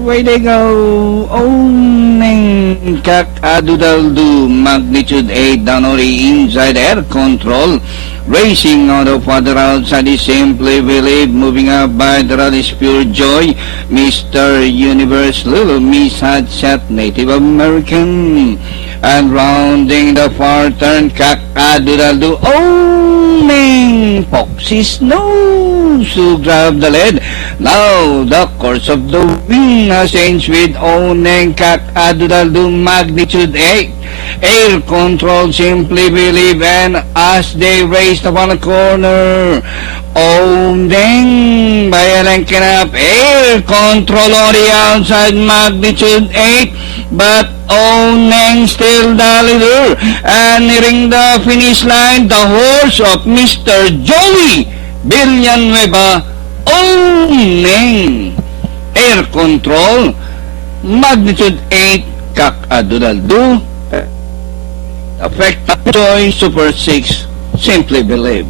way they go. Owning Kakadudaldu magnitude 8 down on the inside air control. Racing out of water outside is simply believe. Moving up by the rally is pure joy. Mr. Universe, Little Miss Hotshot, Native American. And rounding the far turn, Kakadudaldu. Owning Foxy's nose to grab the lead. Now the course of the wind has changed with owning Kakadudaldu magnitude 8. Air control simply believe, and as they raced upon a corner, owning by ranking up air control on the outside magnitude 8, but owning still the leader, and nearing the finish line, the horse of Mr. Joey Villanueva. Owning air control magnitude 8 Kakadudaldu. Effect Joy Super 6 simply believe.